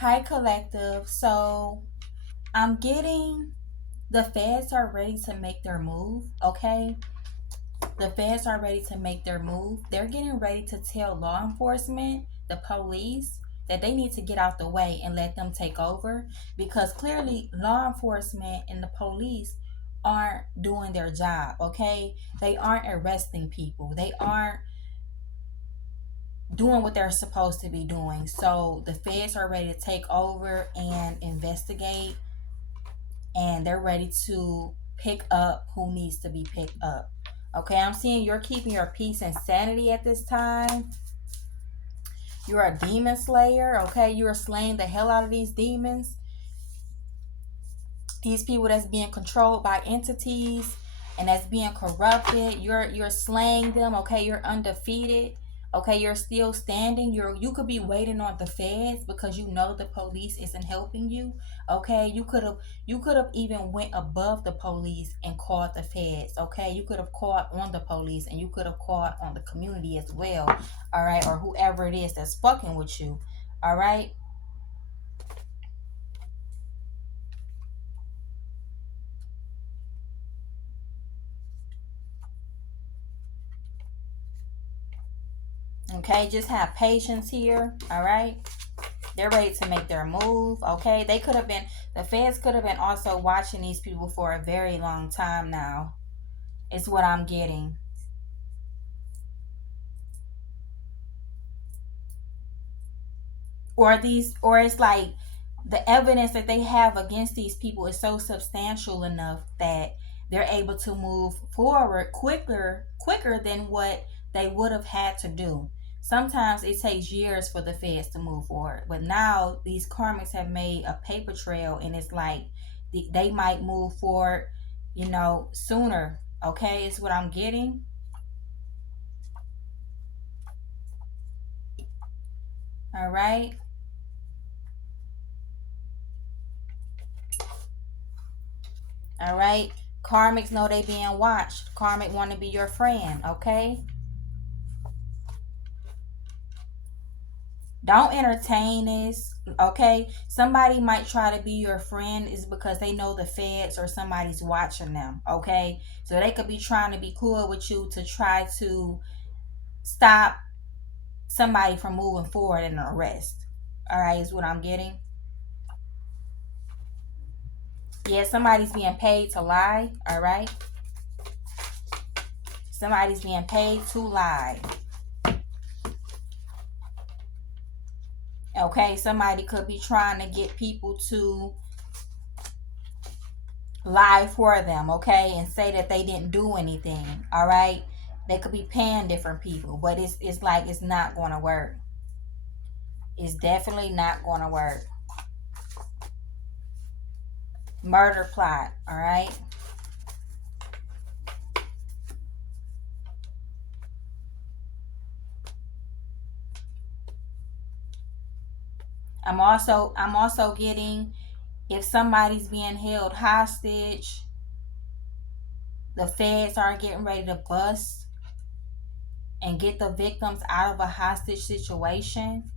Hi, collective. So I'm getting the feds are ready to make their move, okay? The feds are ready to make their move. They're getting ready to tell law enforcement, the police, that they need to get out the way and let them take over because clearly law enforcement and the police aren't doing their job, okay? They aren't arresting people. They aren't doing what they're supposed to be doing. So the feds are ready to take over and investigate, and they're ready to pick up who needs to be picked up. Okay, I'm seeing you're keeping your peace and sanity at this time. You're a demon slayer, okay? You're slaying the hell out of these demons, these people that's being controlled by entities and that's being corrupted. You're slaying them, okay? You're undefeated. Okay, you're still standing. You could be waiting on the feds because you know the police isn't helping you. Okay, you could have even went above the police and called the feds. Okay, you could have called on the police and you could have called on the community as well. All right, or whoever it is that's fucking with you. All right. Okay, just have patience here. All right. They're ready to make their move. Okay. The feds could have been also watching these people for a very long time now. It's what I'm getting. Or it's like the evidence that they have against these people is so substantial enough that they're able to move forward quicker than what they would have had to do. Sometimes it takes years for the feds to move forward, but now these karmics have made a paper trail, and it's like they might move forward, sooner. Okay, is what I'm getting. All right. All right. Karmics know they being watched. Karmic want to be your friend. Okay. Don't entertain this. Okay. Somebody might try to be your friend is because they know the feds or somebody's watching them. Okay. So they could be trying to be cool with you to try to stop somebody from moving forward in an arrest. All right. Is what I'm getting. Yeah. Somebody's being paid to lie. All right. Somebody's being paid to lie. Okay, somebody could be trying to get people to lie for them, okay, and say that they didn't do anything. All right, they could be paying different people, but it's like it's not going to work. It's definitely not going to work. Murder plot. All right. I'm also getting, if somebody's being held hostage, the feds are getting ready to bust and get the victims out of a hostage situation.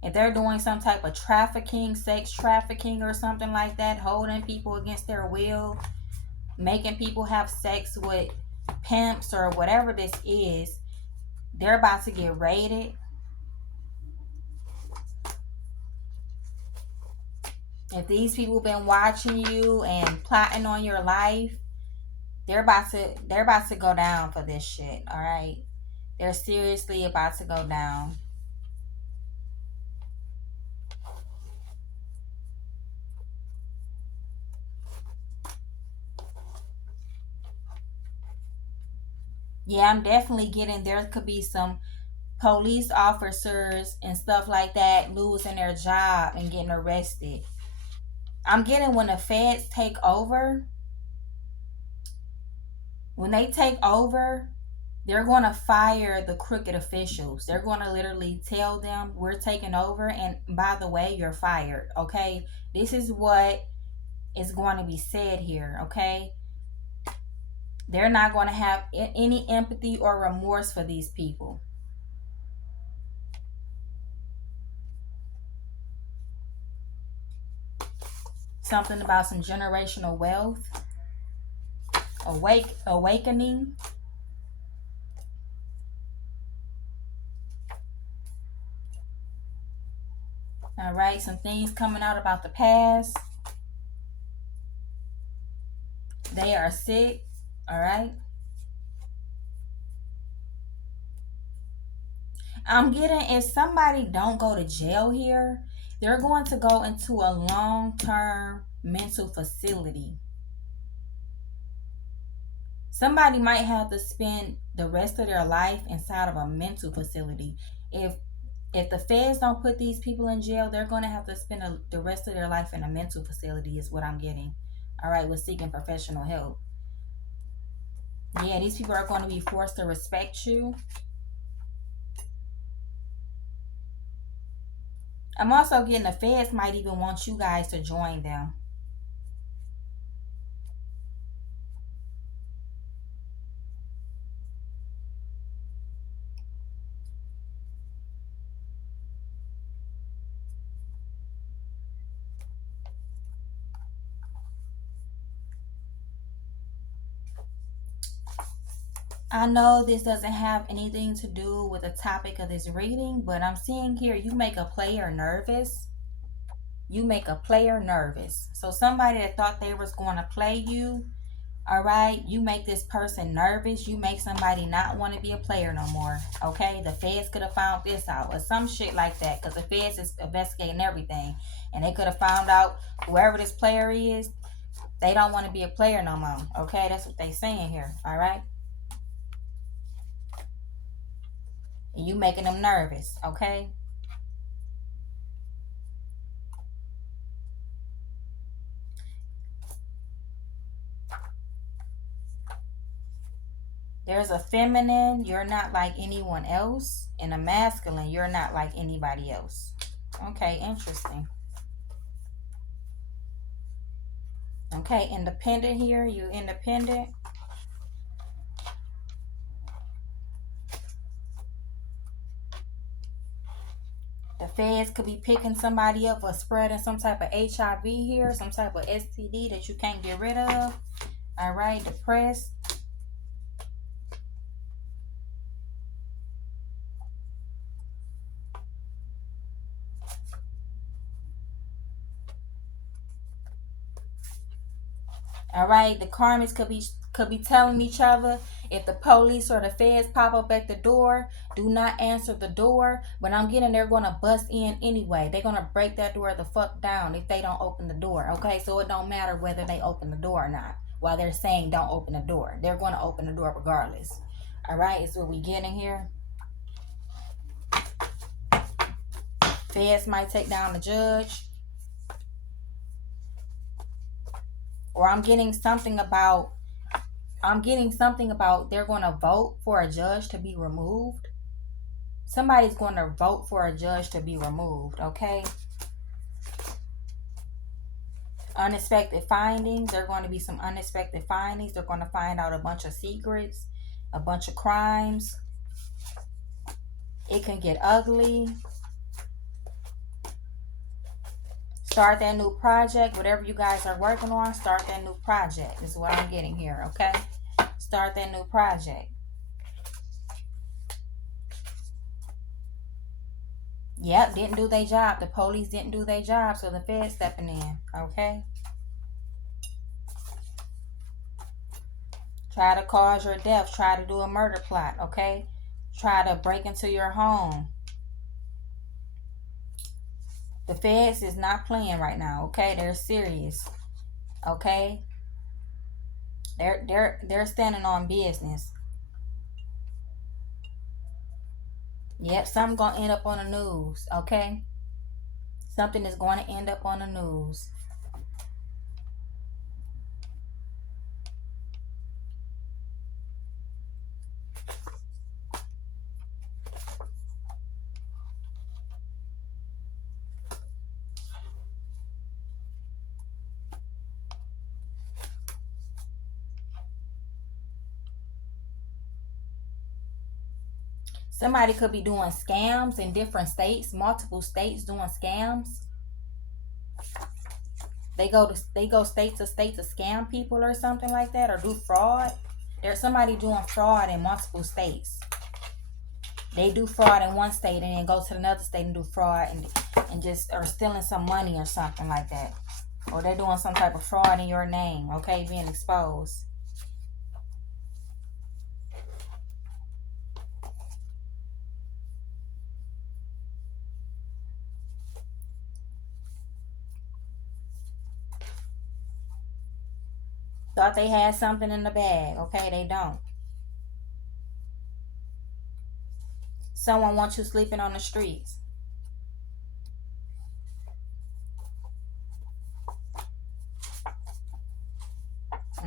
If they're doing some type of trafficking, sex trafficking or something like that, holding people against their will, making people have sex with pimps or whatever this is, they're about to get raided. If these people been watching you and plotting on your life, they're about to go down for this shit, all right? They're seriously about to go down. Yeah, I'm definitely getting there could be some police officers and stuff like that losing their job and getting arrested. I'm getting when the feds take over, when they take over, they're going to fire the crooked officials. They're going to literally tell them, we're taking over, and by the way, you're fired. Okay, this is what is going to be said here. Okay, They're not going to have any empathy or remorse for these people. Something about some generational wealth, awakening. All right, some things coming out about the past. They are sick. All right. I'm getting, if somebody don't go to jail here, they're going to go into a long-term mental facility. Somebody might have to spend the rest of their life inside of a mental facility. If if the feds don't put these people in jail, they're going to have to spend the rest of their life in a mental facility, is what I'm getting. All right, with seeking professional help. Yeah, these people are going to be forced to respect you. I'm also getting the feds might even want you guys to join them. I know this doesn't have anything to do with the topic of this reading, but I'm seeing here you make a player nervous. You make a player nervous. So somebody that thought they was going to play you, all right, you make this person nervous. You make somebody not want to be a player no more. Okay, the feds could have found this out or some shit like that, because the feds is investigating everything, and they could have found out whoever this player is, they don't want to be a player no more. Okay, that's what they saying here. All right, and you making them nervous. Okay. There's a feminine, you're not like anyone else, and a masculine, you're not like anybody else. Okay, interesting. Okay, independent here, you independent. The feds could be picking somebody up or spreading some type of HIV here, some type of STD that you can't get rid of. All right, depressed. All right, the karmics could be telling each other, if the police or the feds pop up at the door, do not answer the door. But I'm getting, they're gonna bust in anyway. They're gonna break that door the fuck down if they don't open the door. Okay, so it don't matter whether they open the door or not. While they're saying don't open the door, they're gonna open the door regardless. All right, is what we getting here. Feds might take down the judge, or I'm getting something about they're going to vote for a judge to be removed. Somebody's going to vote for a judge to be removed, okay? Unexpected findings. There are going to be some unexpected findings. They're going to find out a bunch of secrets, a bunch of crimes. It can get ugly. Start that new project. Whatever you guys are working on, start that new project. This is what I'm getting here, okay? Start that new project. Yep, didn't do their job. The police didn't do their job, so the Fed stepping in, okay? Try to cause your death. Try to do a murder plot, okay? Try to break into your home. The feds is not playing right now, okay? They're serious, okay? They're standing on business. Yep, something gonna end up on the news, okay? Something is going to end up on the news. Somebody could be doing scams in different states, multiple states doing scams. They go state to state to scam people or something like that, or do fraud. There's somebody doing fraud in multiple states. They do fraud in one state and then go to another state and do fraud and just or stealing some money or something like that. Or they're doing some type of fraud in your name, okay, being exposed. Thought they had something in the bag, okay, they don't. Someone wants you sleeping on the streets.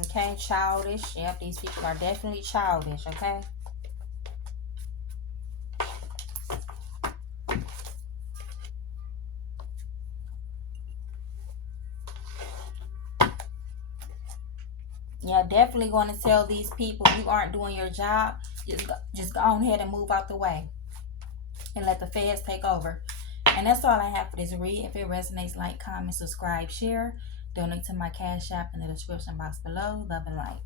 Okay, childish. Yep, these people are definitely childish, okay? Yeah, definitely going to tell these people you aren't doing your job. Just go on ahead and move out the way and let the feds take over. And that's all I have for this read. If it resonates, like, comment, subscribe, share. Donate to my Cash App in the description box below. Love and light.